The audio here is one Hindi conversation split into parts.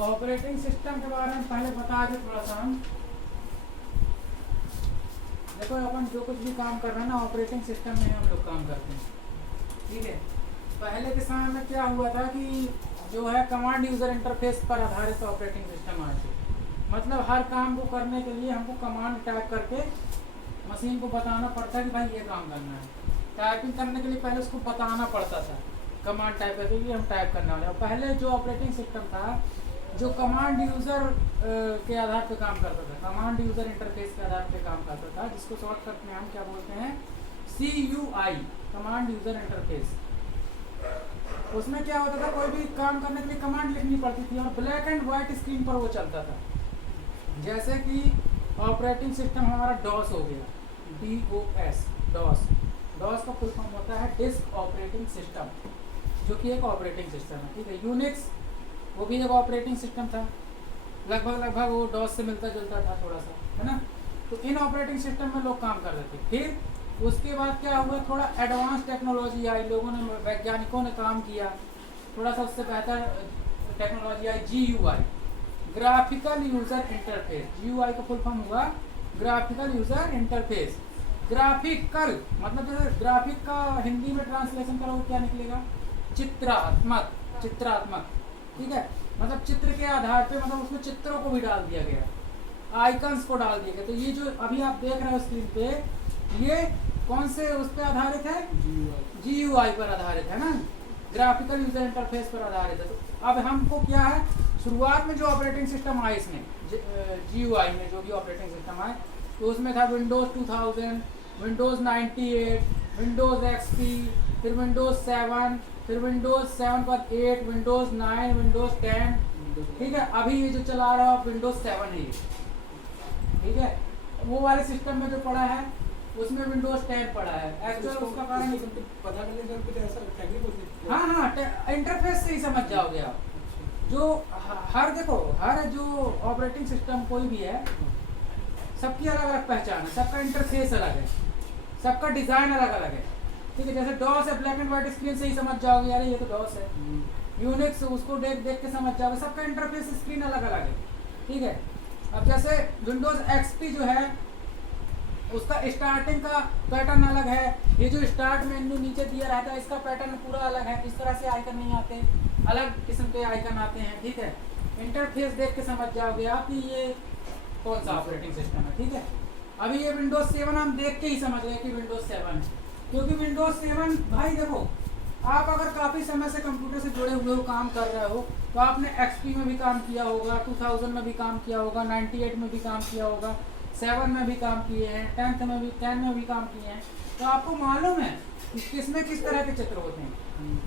ऑपरेटिंग सिस्टम के बारे में पहले बता दें थोड़ा सा हम। देखो अपन जो कुछ भी काम कर रहे हैं ना ऑपरेटिंग सिस्टम में हम लोग काम करते हैं, ठीक है। पहले के समय में क्या हुआ था कि जो है कमांड यूज़र इंटरफेस पर आधारित ऑपरेटिंग सिस्टम आए थे। मतलब हर काम को करने के लिए हमको कमांड टाइप करके मशीन को बताना पड़ता है कि भाई ये काम करना है। टाइपिंग करने के लिए पहले उसको बताना पड़ता था कमांड टाइप करके कि हम टाइप करने वाले। और पहले जो ऑपरेटिंग सिस्टम था जो कमांड यूज़र के आधार पे काम करता था, कमांड यूज़र इंटरफेस के आधार पे काम करता था, जिसको शॉर्टकट में हम क्या बोलते हैं, CUI, कमांड यूज़र इंटरफेस। उसमें क्या होता था, कोई भी काम करने के लिए कमांड लिखनी पड़ती थी और ब्लैक एंड वाइट स्क्रीन पर वो चलता था। जैसे कि ऑपरेटिंग सिस्टम हमारा डॉस हो गया, DOS, डॉस का फुल फॉर्म होता है डिस्क ऑपरेटिंग सिस्टम, जो कि एक ऑपरेटिंग सिस्टम है, ठीक है। यूनिक्स वो भी एक ऑपरेटिंग सिस्टम था, लगभग वो डॉस से मिलता जुलता था थोड़ा सा, है ना। तो इन ऑपरेटिंग सिस्टम में लोग काम कर रहे थे। फिर उसके बाद क्या हुआ, थोड़ा एडवांस टेक्नोलॉजी आई, लोगों ने, वैज्ञानिकों ने काम किया, थोड़ा सा उससे बेहतर टेक्नोलॉजी आई, GUI, graphical user interface. GUI का फुल फॉर्म हुआ ग्राफिकल यूज़र इंटरफेस। ग्राफिकल मतलब जैसे ग्राफिक का हिंदी में ट्रांसलेशन करोगे क्या निकलेगा, चित्रात्मक, ठीक है। मतलब चित्र के आधार पे, मतलब उसमें चित्रों को भी डाल दिया गया, आइकन्स को डाल दिया गया। तो ये जो अभी आप देख रहे हो स्क्रीन पे, ये कौन से उस पर आधारित है, GUI पर आधारित है ना, ग्राफिकल यूजर इंटरफेस पर आधारित है। तो अब हमको क्या है, शुरुआत में जो ऑपरेटिंग सिस्टम आए इसमें GUI में जो भी ऑपरेटिंग सिस्टम आए, तो उसमें था विंडोज़ 2000, विंडोज़ 98, विंडोज़ XP, फिर विंडोज़ 7, फिर विंडोज़ 7.8, विंडोज़ 9, विंडोज़ 10, ठीक है। अभी ये जो चला रहा है विंडोज़ 7 है ये, ठीक है। वो वाले सिस्टम में जो पड़ा है उसमें विंडोज़ 10 पड़ा है। एक्चुअल उसका कारण पता करने का ऐसा टेक्निक, हाँ, इंटरफेस से ही समझ जाओगे आप। जो हर देखो, हर जो ऑपरेटिंग सिस्टम कोई भी है, सबकी अलग अलग पहचान है, सबका इंटरफेस अलग है, सबका डिज़ाइन अलग अलग है, ठीक है। जैसे डॉस है, ब्लैक एंड व्हाइट स्क्रीन से ही समझ जाओगे यार ये तो डॉस है। यूनिक्स उसको देख के समझ जाओगे, सबका इंटरफेस स्क्रीन अलग अलग है, ठीक है। अब जैसे विंडोज़ XP जो है उसका स्टार्टिंग का पैटर्न अलग है। ये जो स्टार्ट मेन्यू नीचे दिया रहता है इसका पैटर्न पूरा अलग है, इस तरह से आइकन नहीं आते, अलग किस्म के आइकन आते हैं, ठीक है। इंटरफेस देख के समझ जाओगे आप कि ये कौन सा ऑपरेटिंग सिस्टम है, ठीक है। अभी ये विंडोज़ 7 हम देख के ही समझ रहे हैं कि विंडोज़ 7 है, क्योंकि विंडोज़ 7 भाई देखो, आप अगर काफ़ी समय से कंप्यूटर से जुड़े हुए हो, काम कर रहे हो, तो आपने XP में भी काम किया होगा, 2000 में भी काम किया होगा, 98 में भी काम किया होगा, 7 में भी काम किए हैं, 10 में भी काम किए हैं। तो आपको मालूम है कि किसमें किस तरह के चित्र होते हैं,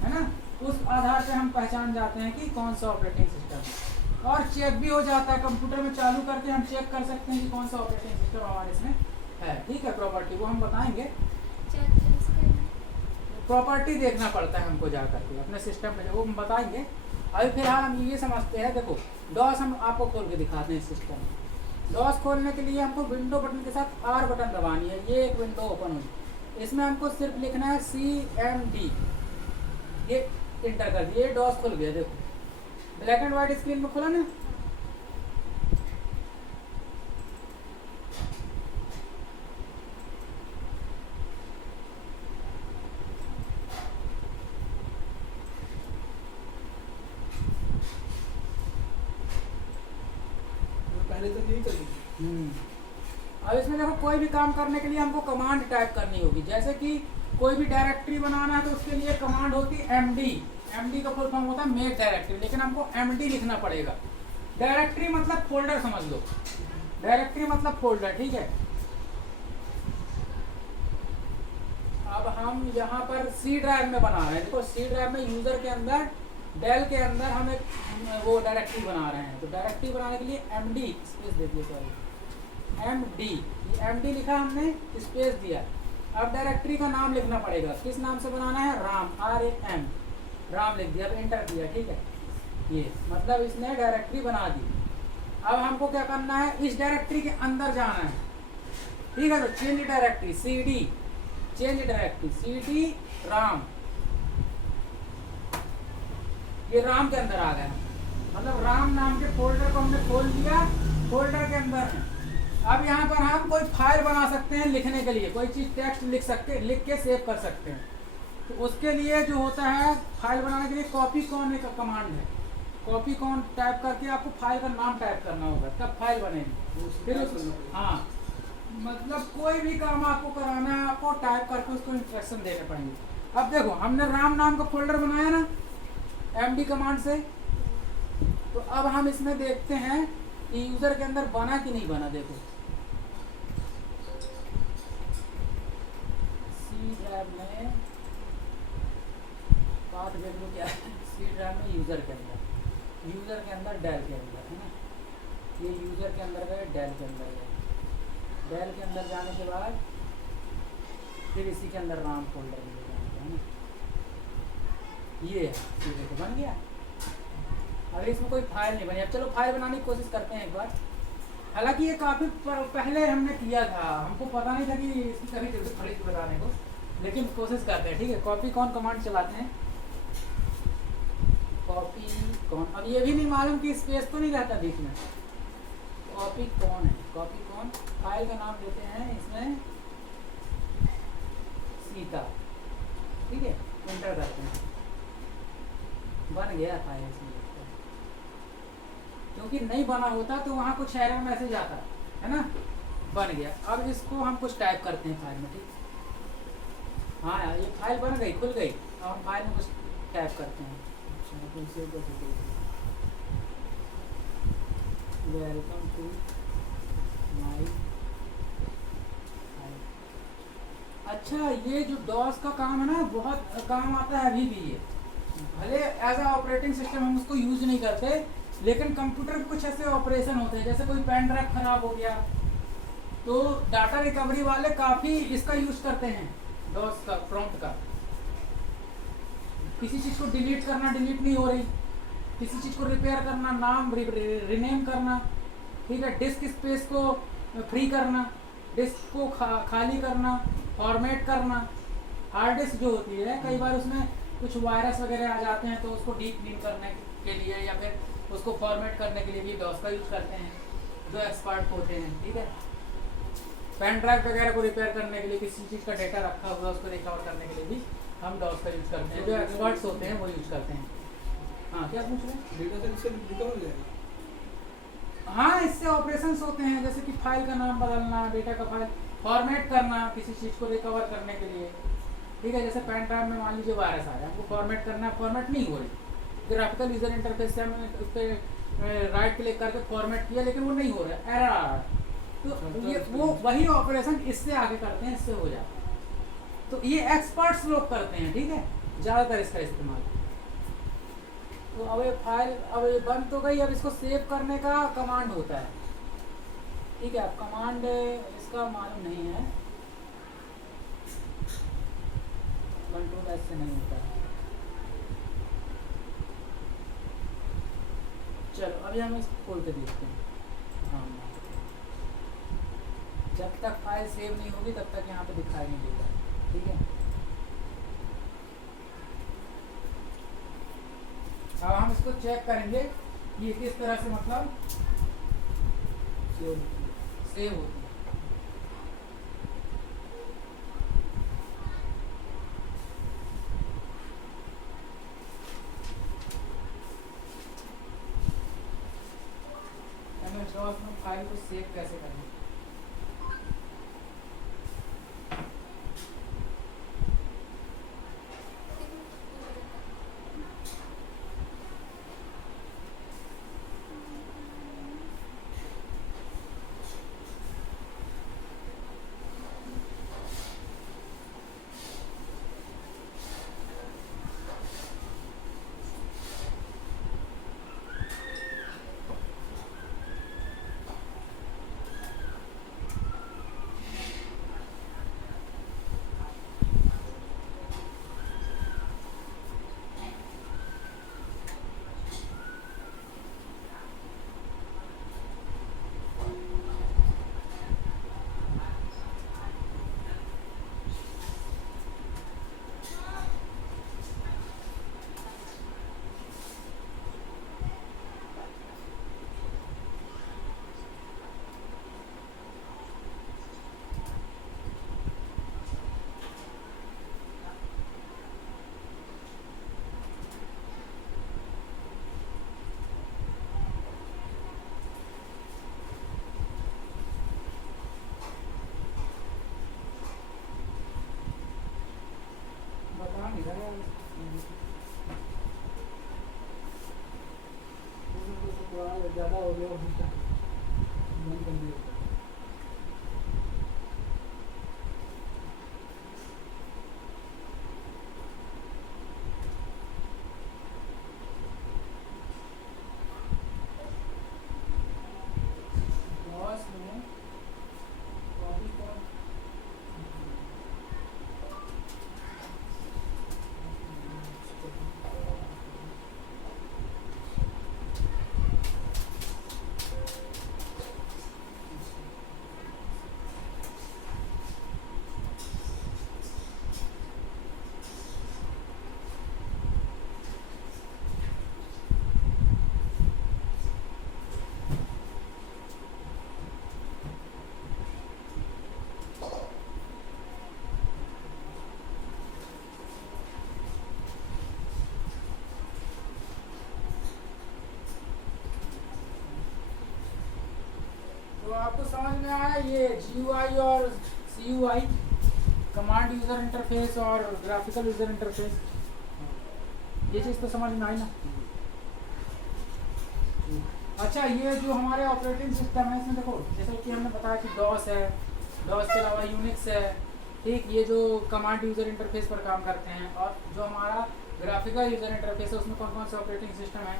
है ना। उस आधार पे हम पहचान जाते हैं कि कौन सा ऑपरेटिंग सिस्टम है, और चेक भी हो जाता है कंप्यूटर में चालू करके, हम चेक कर सकते हैं कि कौन सा ऑपरेटिंग सिस्टम हमारे इसमें है, ठीक है। प्रॉपर्टी वो हम बताएंगे, प्रॉपर्टी देखना पड़ता है हमको जा करके अपने सिस्टम में, वो हम बताएंगे। अभी फिलहाल हम ये समझते हैं, देखो डॉस हम आपको खोल के दिखाते हैं सिस्टम में। डॉस खोलने के लिए हमको विंडो बटन के साथ R बटन दबानी है, ये एक विंडो ओपन हुई, इसमें हमको सिर्फ लिखना है CMD, ये इंटर कर दिए, डॉस खुल गया। देखो ब्लैक एंड व्हाइट स्क्रीन में खुला ना, पहले तो यही करेंगे। अब इसमें देखो कोई भी काम करने के लिए हमको कमांड टाइप करनी होगी। जैसे कि कोई भी डायरेक्टरी बनाना है तो उसके लिए कमांड होती है MD का फुल फॉर्म होता है मेक डायरेक्टरी, लेकिन हमको MD लिखना पड़ेगा। डायरेक्टरी मतलब फोल्डर समझ लो, डायरेक्टरी मतलब फोल्डर, ठीक है। अब हम यहाँ पर C ड्राइव में बना रहे हैं, देखो C ड्राइव में यूजर के अंदर, डेल के अंदर हम एक वो डायरेक्टरी बना रहे हैं। तो डायरेक्टरी बनाने के लिए MD स्पेस दे दिए, सॉरी MD लिखा हमने, स्पेस दिया। अब डायरेक्टरी का नाम लिखना पड़ेगा, किस नाम से बनाना है, राम, RAM, राम लिख दिया, अब एंटर दिया, ठीक है। ये मतलब इसने डायरेक्टरी बना दी। अब हमको क्या करना है, इस डायरेक्टरी के अंदर जाना है, ठीक है। तो change directory, change directory CD Ram, ये राम के अंदर आ गया। मतलब राम नाम के फोल्डर को हमने खोल दिया, फोल्डर के अंदर है। अब यहाँ पर हम कोई फाइल बना सकते हैं लिखने के लिए, कोई चीज़ टेक्स्ट लिख के सेव कर सकते हैं। तो उसके लिए जो होता है, फाइल बनाने के लिए कॉपी कॉन एक कमांड है। कॉपी कॉन टाइप करके आपको फाइल का नाम टाइप करना होगा, तब फाइल बनेगी। फिर हाँ, मतलब कोई भी काम आपको कराना है, आपको टाइप करके उसको इंस्ट्रक्शन देने पड़ेंगे। अब देखो, हमने राम नाम का फोल्डर बनाया ना MD कमांड से, तो अब हम इसमें देखते हैं कि यूज़र के अंदर बना कि नहीं बना। देखो सी ड्राइव में पाथ वैल्यू क्या है, सी ड्राइव में यूज़र के अंदर डेल के अंदर है ना, ये यूज़र के अंदर गए, डेल के अंदर गए, डेल के अंदर जाने के बाद फिर इसी के अंदर राम फोल्डर मिलेगा, है ना, ये है। ठीक है, तो बन गया। अभी इसमें कोई फाइल नहीं बनी। अब चलो फाइल बनाने की कोशिश करते हैं एक बार। हालांकि ये काफ़ी पहले हमने किया था, हमको पता नहीं था कि इसकी कभी जरूरत पड़ी थी बताने को, लेकिन कोशिश करते हैं। ठीक है, कॉपी कॉन कमांड चलाते हैं, कॉपी कॉन। अब ये भी नहीं मालूम कि स्पेस तो नहीं रहता बीच में, कॉपी कॉन है, कॉपी कॉन। फाइल का नाम देते हैं इसमें सीता। ठीक है, एंटर करते हैं, बन गया फाइल इसमें। क्योंकि नहीं बना होता तो वहाँ कुछ एरर मैसेज आता है ना, बन गया। अब इसको हम कुछ टाइप करते हैं फाइल में। ठीक, हाँ यार, ये फाइल बन गई, खुल गई। अब हम फाइल में कुछ टाइप करते हैं। Welcome to my. अच्छा, ये जो डॉस का काम है ना, बहुत काम आता है अभी भी। ये भले एज अ ऑपरेटिंग सिस्टम हम उसको यूज नहीं करते, लेकिन कंप्यूटर पे कुछ ऐसे ऑपरेशन होते हैं, जैसे कोई पेन ड्राइव खराब हो गया तो डाटा रिकवरी वाले काफ़ी इसका यूज करते हैं, डॉस का, प्रॉम्प्ट का। किसी चीज़ को डिलीट करना, डिलीट नहीं हो रही, किसी चीज़ को रिपेयर करना, नाम रिनेम करना, ठीक है, डिस्क स्पेस को फ्री करना, डिस्क को खाली करना, फॉर्मेट करना। हार्ड डिस्क जो होती है, कई बार उसमें कुछ वायरस वगैरह आ जाते हैं, तो उसको डीप क्लीन करने के लिए या फिर उसको फॉर्मेट करने के लिए भी डॉस का यूज करते हैं, जो एक्सपर्ट होते हैं। ठीक है, पेन ड्राइव वगैरह को रिपेयर करने के लिए, किसी चीज़ का डेटा रखा हुआ उसको रिकवर करने के लिए भी हम डॉस का यूज करते हैं, जो एक्सपर्ट्स होते हैं वो यूज करते हैं। हाँ, क्या पूछ रहे हैं? डेटा से रिकवर हो जाएगा। हाँ, इससे ऑपरेशंस होते हैं, जैसे कि फाइल का नाम बदलना, डेटा का फाइल फॉर्मेट करना किसी चीज़ को रिकवर करने के लिए। ठीक है, जैसे पेन ड्राइव में मान लीजिए वायरस आया, हमको फॉर्मेट करना, फॉर्मेट नहीं हो रही, ग्राफिकल यूजर इंटरफेस से हमने उस पर राइट क्लिक करके फॉर्मेट किया, लेकिन वो नहीं हो रहा है, एरर आ रहा है, तो ये वो वही ऑपरेशन इससे आगे करते हैं, इससे हो जाता है। तो ये एक्सपर्ट्स लोग करते हैं। ठीक है, ज़्यादातर इसका इस्तेमाल। तो अब ये फाइल अब ये बन तो गई, अब इसको सेव करने का कमांड होता है। ठीक है, अब कमांड इसका मालूम नहीं है, कंट्रोल एस से नहीं होता है। चलो अभी हम इसको खोल के देखते हैं। हाँ, जब तक फाइल सेव नहीं होगी तब तक यहाँ पे दिखाई नहीं देगा। ठीक है, अब हम इसको चेक करेंगे कि किस तरह से मतलब सेव होती है। डॉस में फाइल को सेव कैसे करें? ज़्यादा हो गया मन कर दिया। तो आपको समझ में आया ये GUI और CUI, कमांड यूजर इंटरफेस और ग्राफिकल यूजर इंटरफेस, ये चीज़ तो समझ में आई ना। अच्छा, ये जो हमारे ऑपरेटिंग सिस्टम है इसमें देखो, जैसे कि हमने बताया कि डॉस है, डॉस के अलावा यूनिक्स है, ठीक, ये जो कमांड यूजर इंटरफेस पर काम करते हैं। और जो हमारा ग्राफिकल यूजर इंटरफेस है उसमें कौन कौन से ऑपरेटिंग सिस्टम है?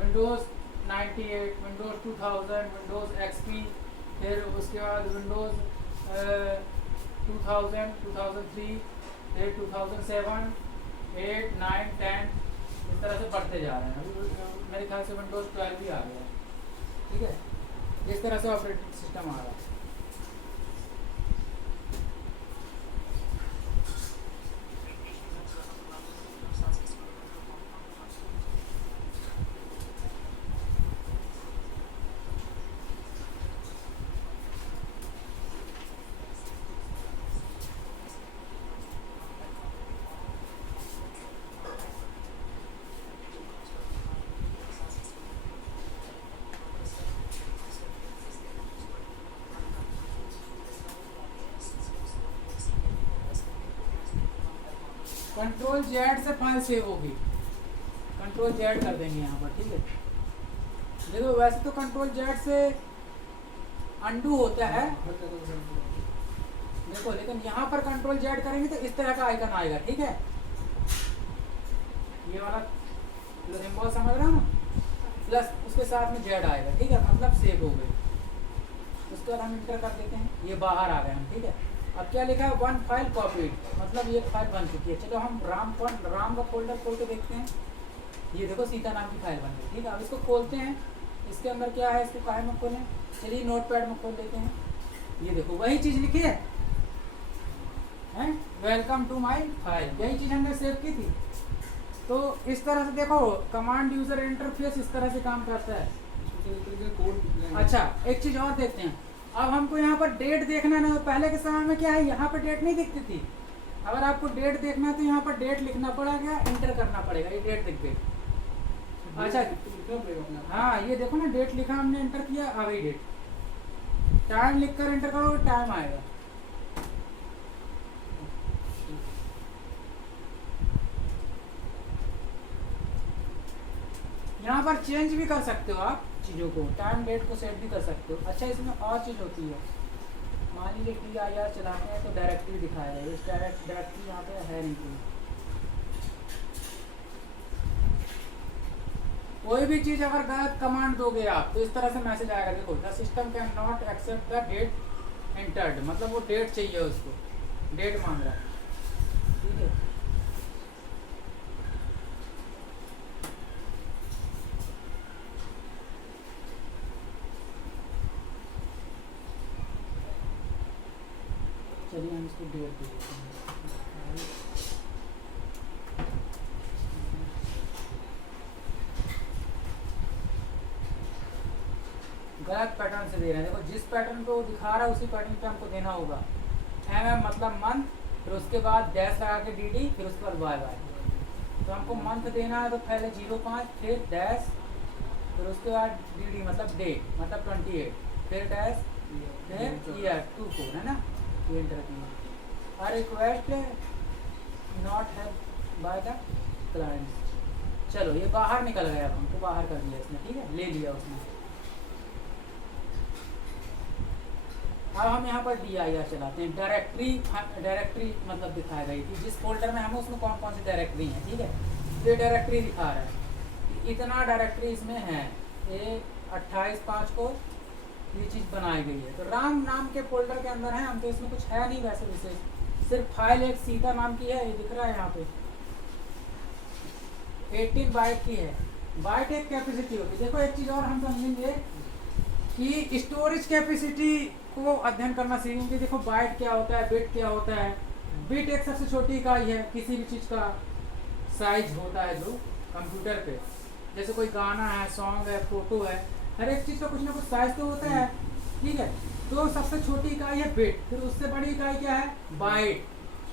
विंडोज़ 98, विंडोज़ 2000, विंडोज़ XP, फिर उसके बाद विंडोज़ 2000, 2003, फिर 2007, 8, 9, 10, इस तरह से बढ़ते जा रहे हैं। अभी मेरे ख्याल से विंडोज़ 12 भी आ गया है, ठीक है। इस तरह से ऑपरेटिंग सिस्टम आ रहा है। कंट्रोल जेड से फाइल सेव होगी, कंट्रोल जेड कर देंगे यहाँ पर, ठीक है। देखो वैसे तो कंट्रोल जेड से अंडू होता है, देखो, लेकिन यहाँ पर कंट्रोल जेड करेंगे तो इस तरह का आइकन आएगा, ठीक है। ये वाला सिंबल समझ रहे हो ना, प्लस उसके साथ में जेड आएगा, ठीक है, मतलब सेव हो गई। उसके बाद हम इंटर कर देते हैं, ये बाहर आ गए हम, ठीक है। अब क्या लिखा है? 1 फाइल कॉपीड, मतलब ये फाइल बन चुकी है। चलो हम राम का फोल्डर खोल के देखते हैं। ये देखो सीता नाम की फाइल बन गई, ठीक है। अब इसको खोलते हैं, इसके अंदर क्या है, इसको काहे में खोलें? चलिए नोटपैड में खोल देते हैं। ये देखो वही चीज़ लिखी है, वेलकम टू माई फाइल, यही चीज़ हमने सेव की थी। तो इस तरह से देखो कमांड यूजर इंटरफेस इस तरह से काम करता है। अच्छा, एक चीज़ और देखते हैं। अब हमको यहाँ पर डेट देखना है ना, तो पहले के समय में क्या है, यहाँ पर डेट नहीं दिखती थी। अगर आपको डेट देखना है तो यहाँ पर डेट लिखना पड़ेगा, इंटर करना पड़ेगा, ये डेट दिख गई। अच्छा, हाँ, ये देखो ना, डेट लिखा हमने, इंटर किया, आ गई डेट। टाइम लिखकर इंटर करो, टाइम आएगा। यहाँ पर चेंज भी कर सकते हो आप चीज़ों को, टाइम डेट को सेट भी कर सकते हो। अच्छा, इसमें और चीज़ होती है, मान लीजिए DIR चलाते हैं तो डायरेक्टरी दिखाया जाए, इस डायरेक्टरी यहाँ पे है नहीं कोई भी चीज़ अगर गलत कमांड दोगे आप तो इस तरह से मैसेज आएगा, देखो the system can not accept the date entered, मतलब वो डेट चाहिए, उसको डेट मांग रहा है, ठीक है। चलिए हम इसको डेट दे देते हैं। गलत पैटर्न से दे रहे हैं, देखो जिस पैटर्न को दिखा रहा है उसी पैटर्न पे हमको देना होगा। मतलब मंथ, फिर उसके बाद डैश लगा के DD, फिर उसके बाद YY। तो हमको मंथ देना है तो पहले 05, फिर डैश, फिर उसके बाद DD मतलब डे, मतलब 28, फिर डैश, फिर ईयर 24, है ना, ये इंटर किया। और रिक्वेस्ट नॉट है बाय द क्लाइंट्स। चलो ये बाहर निकल गया, अब हमको बाहर कर दिया इसने, ठीक है, ले लिया उसने। अब हम यहाँ पर DIR चलाते हैं, डायरेक्टरी मतलब दिखा रही थी जिस फोल्डर में हमें, उसमें कौन कौन सी डायरेक्टरी है, ठीक है। ये डायरेक्टरी दिखा रहा है, इतना डायरेक्टरी इसमें है, ये 28/5 को ये चीज़ बनाई गई है। तो राम नाम के फोल्डर के अंदर है हम, तो इसमें कुछ है नहीं वैसे विशेष, सिर्फ फाइल एक सीता नाम की है, ये दिख रहा है यहाँ पे 18 बाइट की है। बाइट एक कैपेसिटी होती है। देखो एक चीज़ और हम समझेंगे कि स्टोरेज कैपेसिटी को अध्ययन करना सीखेंगे। देखो बाइट क्या होता है, बिट क्या होता है। बिट एक सबसे छोटी इकाई है, किसी भी चीज़ का साइज होता है जो कंप्यूटर पे, जैसे कोई गाना है, सॉन्ग है, फोटो है, हर एक चीज़ का कुछ ना कुछ साइज तो होता है, ठीक है। तो सबसे छोटी इकाई है बिट, फिर उससे बड़ी इकाई क्या है बाइट,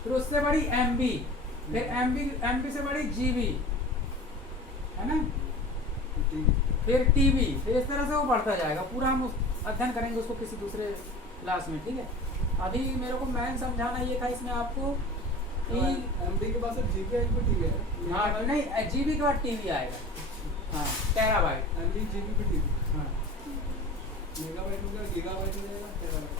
फिर उससे बड़ी MB, फिर MB से बड़ी GB, है ना, फिर TB, फिर इस तरह से वो बढ़ता जाएगा। पूरा हम अध्ययन करेंगे उसको किसी दूसरे क्लास में, ठीक है। अभी मेरे को मेन समझाना ये था इसमें आपको कि MD के पास GB है कि TB है? हाँ नहीं, GB के बाद TB आएगा, हाँ टेराबाइट, MD GB पे TB, हाँ मेगाबाइट हो गया, गीगाबाइट हो जाएगा, टेराबाइट।